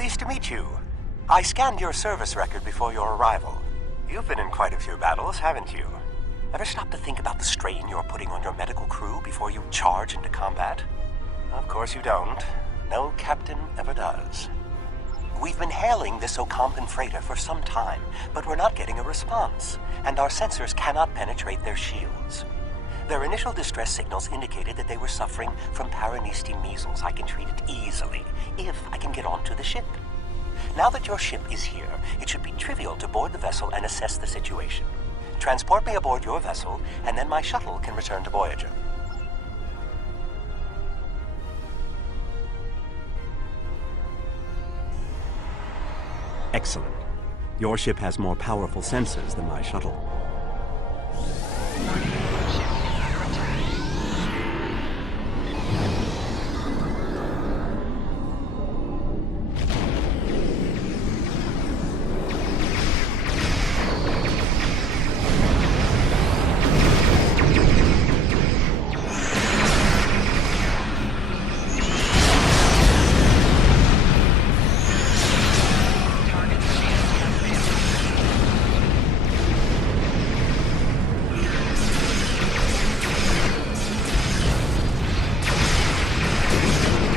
Pleased to meet you. I scanned your service record before your arrival. You've been in quite a few battles, haven't you? Ever stop to think about the strain you're putting on your medical crew before you charge into combat? Of course you don't. No captain ever does. We've been hailing this Ocampan freighter for some time, but we're not getting a response, and our sensors cannot penetrate their shields. Their initial distress signals indicated that they were suffering from Paraniste measles. I can treat it easily, if I can get onto the ship. Now that your ship is here, it should be trivial to board the vessel and assess the situation. Transport me aboard your vessel, and then my shuttle can return to Voyager. Excellent. Your ship has more powerful sensors than my shuttle.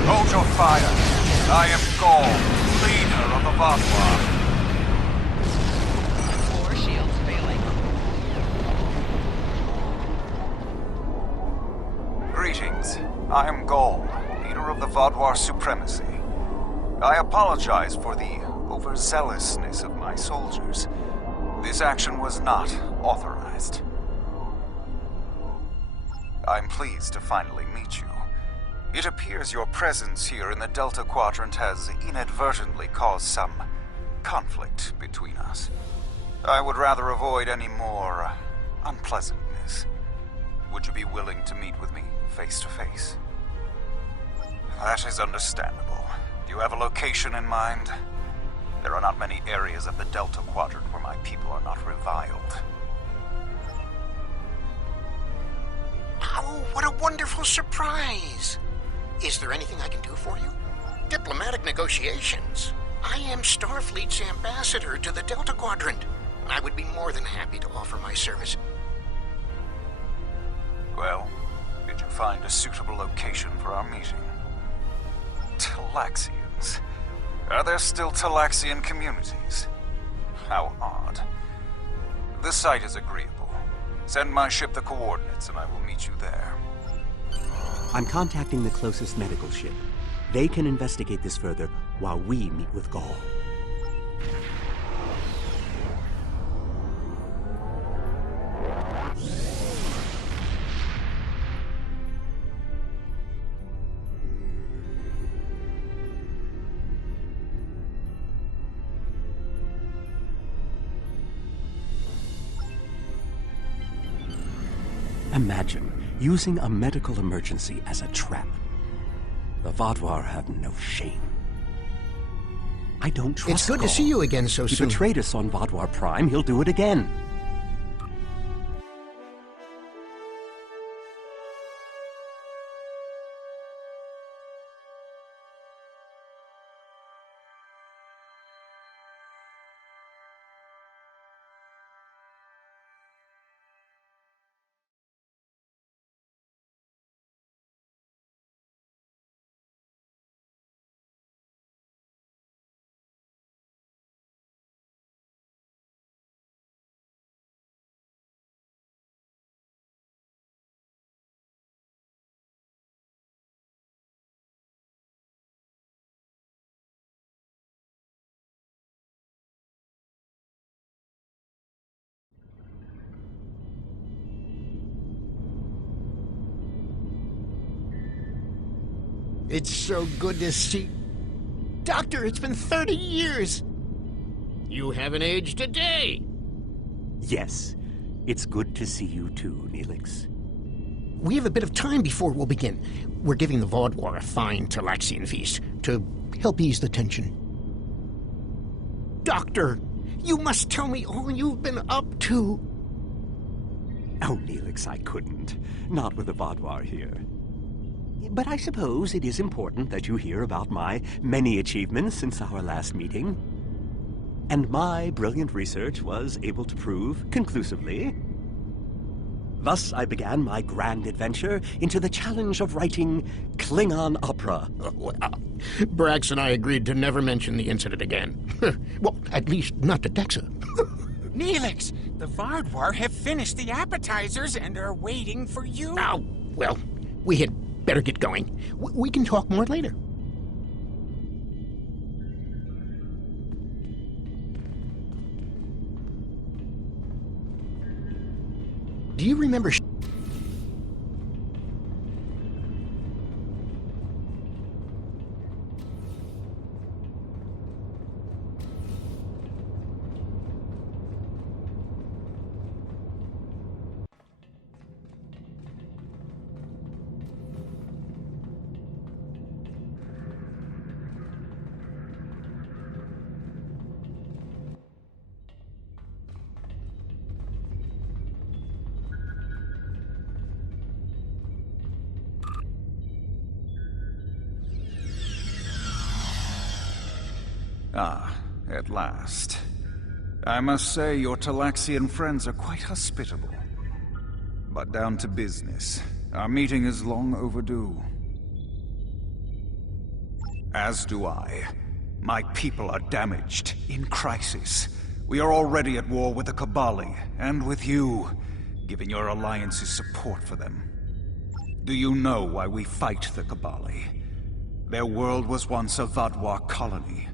Hold your fire. I am Gaul, leader of the Vatwa. 4 shields failing. Greetings. I am Gaul, leader of the Vatwa Supremacy. I apologize for the overzealousness of my soldiers. This action was not authorized. I'm pleased to finally meet you. It appears your presence here in the Delta Quadrant has inadvertently caused some conflict between us. I would rather avoid any more unpleasantness. Would you be willing to meet with me face to face? That is understandable. Do you have a location in mind? There are not many areas of the Delta Quadrant where my people are not reviled. Oh, what a wonderful surprise! Is there anything I can do for you? Diplomatic negotiations. I am Starfleet's ambassador to the Delta Quadrant. I would be more than happy to offer my service. Well, did you find a suitable location for our meeting? Talaxians. Are there still Talaxian communities? How odd. The site is agreeable. Send my ship the coordinates and I will meet you there. I'm contacting the closest medical ship. They can investigate this further while we meet with Gaul. Imagine using a medical emergency as a trap. The Vatwa have no shame. I don't trust It's good Gaul. to see you again so He soon. betrayed us on Vatwa Prime. He'll do it again. It's so good to see... Doctor, it's been 30 years! You haven't aged a day! Yes, it's good to see you too, Neelix. We have a bit of time before we'll begin. We're giving the Vaudwar a fine Talaxian feast to help ease the tension. Doctor, you must tell me all you've been up to. Oh, Neelix, I couldn't. Not with the Vatwa here. But I suppose it is important that you hear about my many achievements since our last meeting. And my brilliant research was able to prove conclusively. Thus, I began my grand adventure into the challenge of writing Klingon opera. Brax and I agreed to never mention the incident again. Well, at least not to Dexa. Neelix, the Vardwar have finished the appetizers and are waiting for you. Oh, well, we had better get going. We can talk more later. Do you remember... Ah, at last. I must say your Talaxian friends are quite hospitable. But down to business. Our meeting is long overdue. As do I. My people are damaged, in crisis. We are already at war with the Kabali, and with you, giving your alliances support for them. Do you know why we fight the Kabali? Their world was once a Vadwar colony,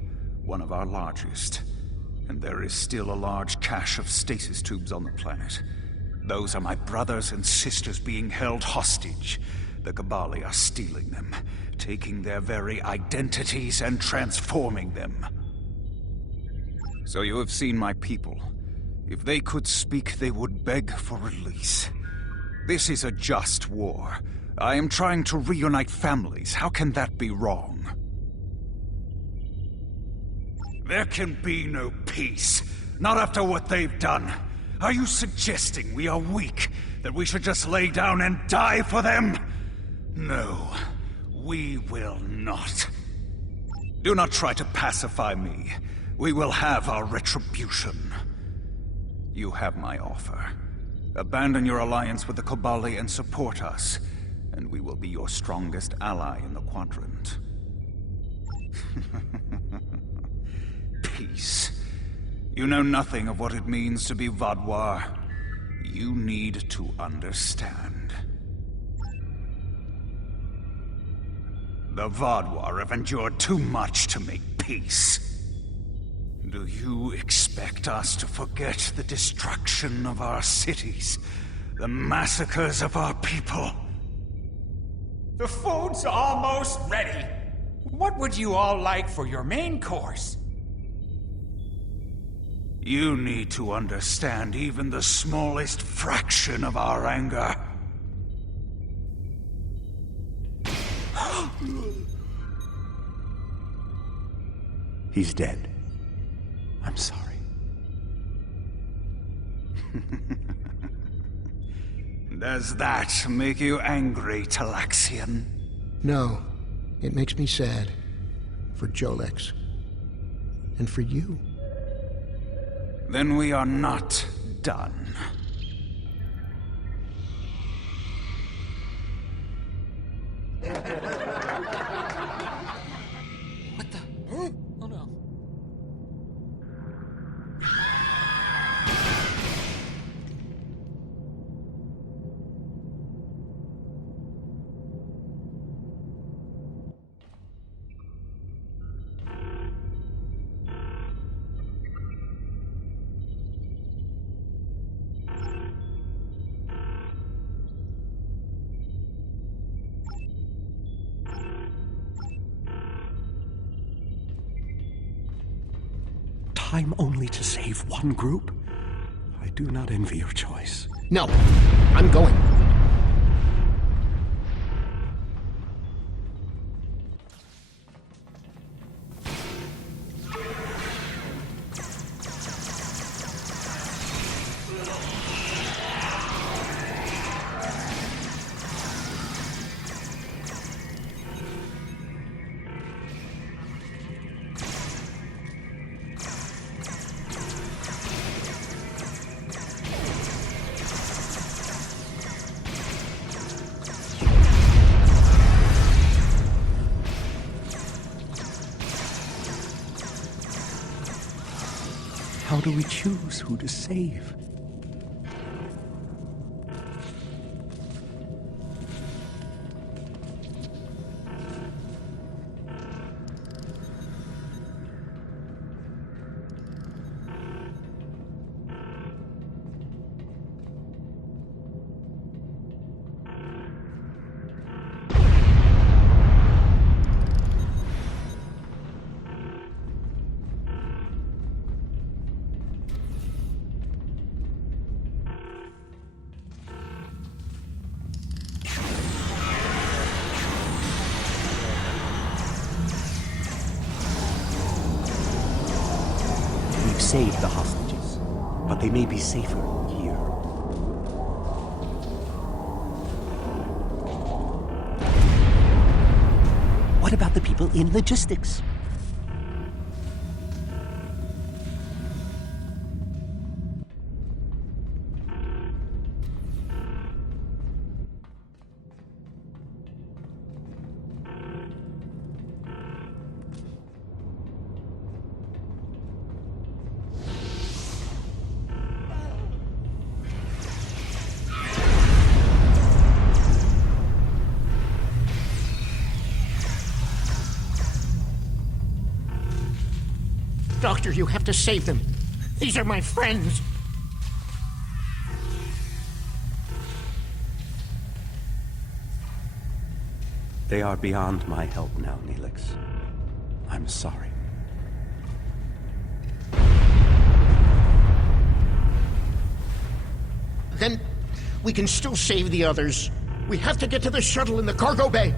one of our largest. And there is still a large cache of stasis tubes on the planet. Those are my brothers and sisters being held hostage. The Kabali are stealing them, taking their very identities and transforming them. So you have seen my people. If they could speak, they would beg for release. This is a just war. I am trying to reunite families. How can that be wrong? There can be no peace. Not after what they've done. Are you suggesting we are weak? That we should just lay down and die for them? No, we will not. Do not try to pacify me. We will have our retribution. You have my offer. Abandon your alliance with the Kabali and support us, and we will be your strongest ally in the Quadrant. Peace. You know nothing of what it means to be Vadwar. You need to understand. The Vadwar have endured too much to make peace. Do you expect us to forget the destruction of our cities? The massacres of our people? The food's almost ready. What would you all like for your main course? You need to understand even the smallest fraction of our anger. He's dead. I'm sorry. Does that make you angry, Talaxian? No, it makes me sad. For Jolex. And for you. Then we are not done. What the? Huh? Oh no. Time only to save one group? I do not envy your choice. No, I'm going. How do we choose who to save? Saved the hostages, but they may be safer here. What about the people in logistics? Doctor, you have to save them. These are my friends. They are beyond my help now, Neelix. I'm sorry. Then we can still save the others. We have to get to the shuttle in the cargo bay.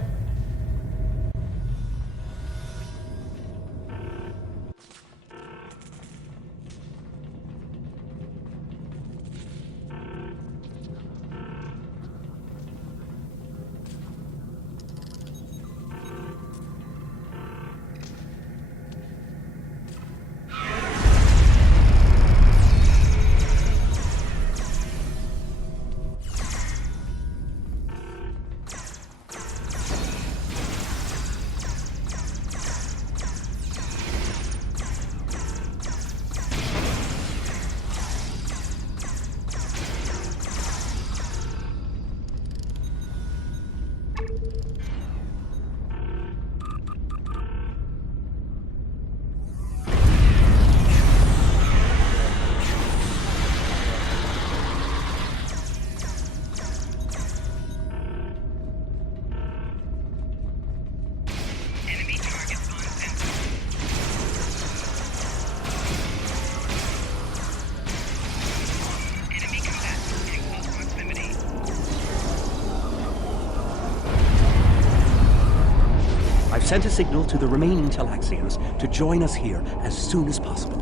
Sent a signal to the remaining Talaxians to join us here as soon as possible.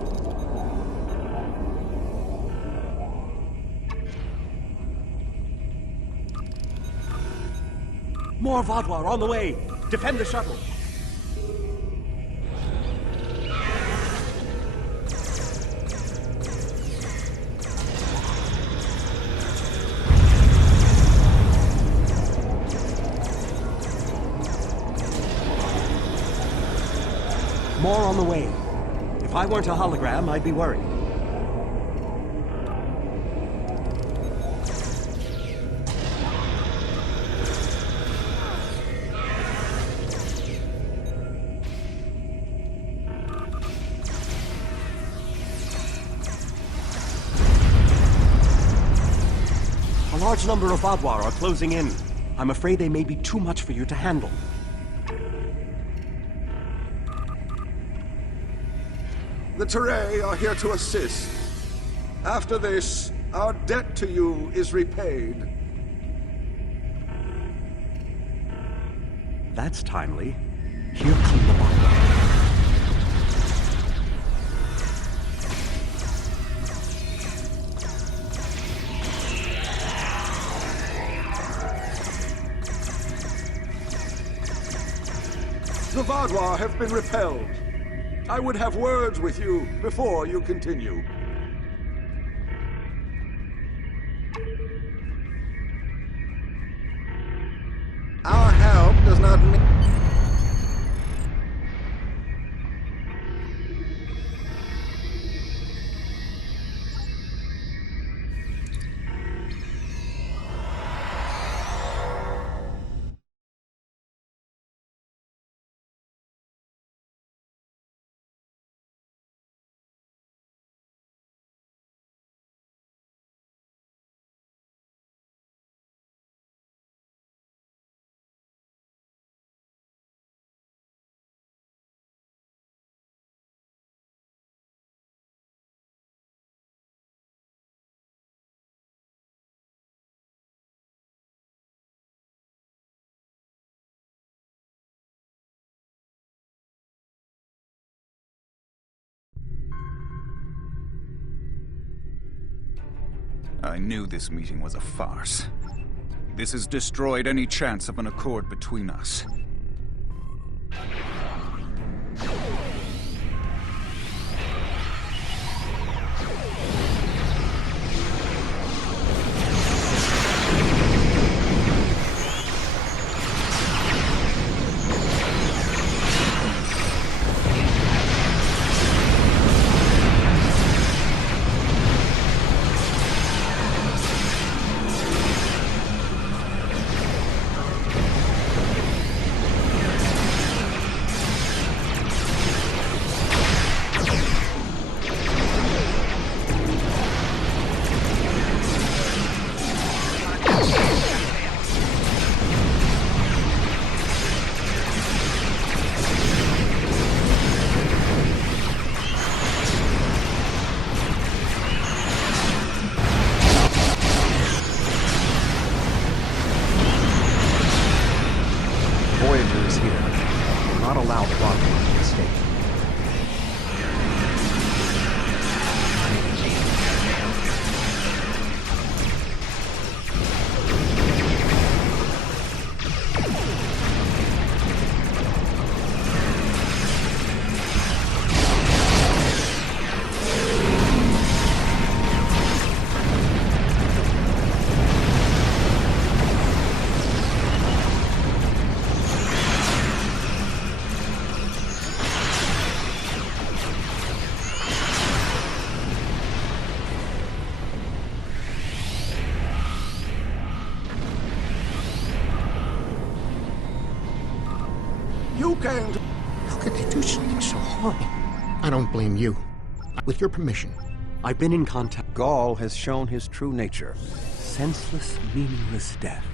More Vaadwaur on the way! Defend the shuttle! More on the way. If I weren't a hologram, I'd be worried. A large number of Vaadwaur are closing in. I'm afraid they may be too much for you to handle. The Terran are here to assist. After this, our debt to you is repaid. That's timely. Here come the Vaadwaur. The Vaadwaur have been repelled. I would have words with you before you continue. Our help does not mean... I knew this meeting was a farce. This has destroyed any chance of an accord between us. Voyager is here. Will not allow the Romulan to escape. You came to... How could they do something so horrible? I don't blame you. With your permission. I've been in contact. Gaul has shown his true nature. Senseless, meaningless death.